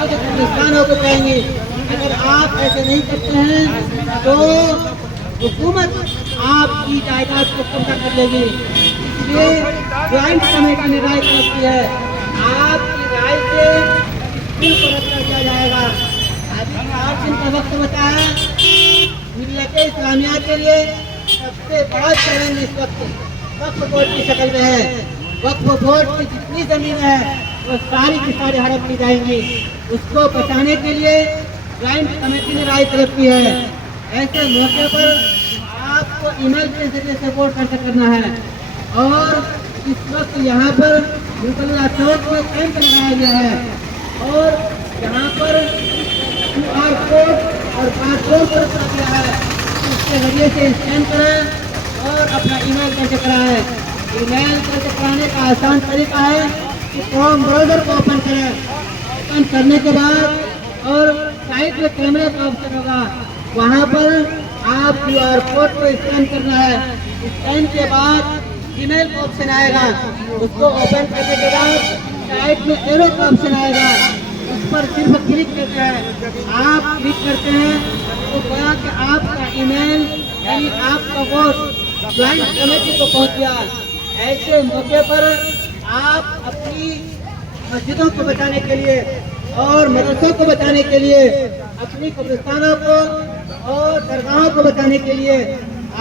کے جو قبرستان ہو کے جائیں گے۔ اگر آپ ایسے نہیں کرتے ہیں تو حکومت آپ کی جائیداد کو قبضہ کر لے گی۔ اس لیے جوائنٹ کمیٹی نے رائے طلب کی ہے، آپ کی رائے سے بل کو رد کر دیا جائے گا۔ ابھی 8 دن کا وقت بچا ہے۔ ملت اسلامیہ کے لیے سب سے بڑا چیلنج اس وقت وقف بورڈ کی شکل میں ہے۔ وقف بورڈ کی جتنی زمین ہے وہ ساری کی ساری ہڑپ لی جائیں گی۔ اس کو بچانے کے لیے جوائنٹ کمیٹی نے رائے طلب کی ہے۔ ایسے موقع پر آپ کو ای میل کے ذریعے سے ووٹ کرنا ہے۔ اور اس وقت یہاں پر مطلع چوک میں کیمپ لگایا گیا ہے اور یہاں پر QR کوڈ اور بارکوڈ پر رکھا گیا ہے، اس کے ذریعے سے اسکین کریں اور اپنا ای میل درج کرائیں۔ ای میل درج کرانے کا آسان طریقہ ہے کہ کروم براؤزر کو اوپن کریں۔ اوپن کرنے کے بعد اور سائٹ میں کیمرے کا آپشن ہوگا، وہاں پر آپ QR کوڈ کو اسکین کرنا ہے۔ اسکین کے بعد ای میل کا آپشن آئے گا، اس کو اوپن کرنے کے بعد سائٹ میں ایرو کا آپشن آئے گا، اس پر صرف کلک کرتے ہیں۔ آپ کلک کرتے ہیں تو گویا کہ آپ کا ای میل یعنی آپ کا ووٹ جوائنٹ کمیٹی کو پہنچ گیا۔ ایسے موقع پر آپ اپنی مسجدوں کو بچانے کے لیے اور مدرسوں کو بچانے کے لیے، اپنی قبرستانوں کو اور درگاہوں کو بچانے کے لیے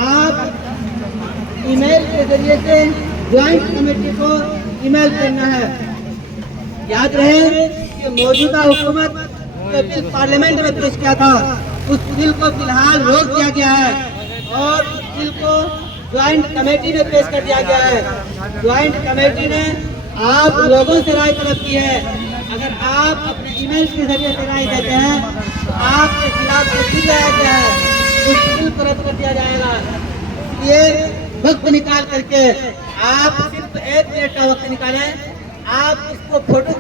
آپ ای میل کے ذریعے سے جوائنٹ کمیٹی کو ای میل کرنا ہے۔ یاد رہے کہ موجودہ حکومت نے بل پارلیمنٹ میں پیش کیا تھا، اس بل کو فی الحال روک دیا گیا ہے اور اس بل کو جوائنٹ کمیٹی میں پیش کر دیا گیا ہے۔ جوائنٹ کمیٹی نے آپ لوگوں سے رائے طلب کی ہے، اگر آپ اپنے ای میل کے ذریعے سے رائے دیتے ہیں تو آپ کے خلاف جو بل لایا گیا ہے اس بل کو رد کر دیا جائے گا۔ یہ وقت نکال کر کے آپ صرف 1 منٹ کا وقت نکالیں، آپ اس کو فوٹو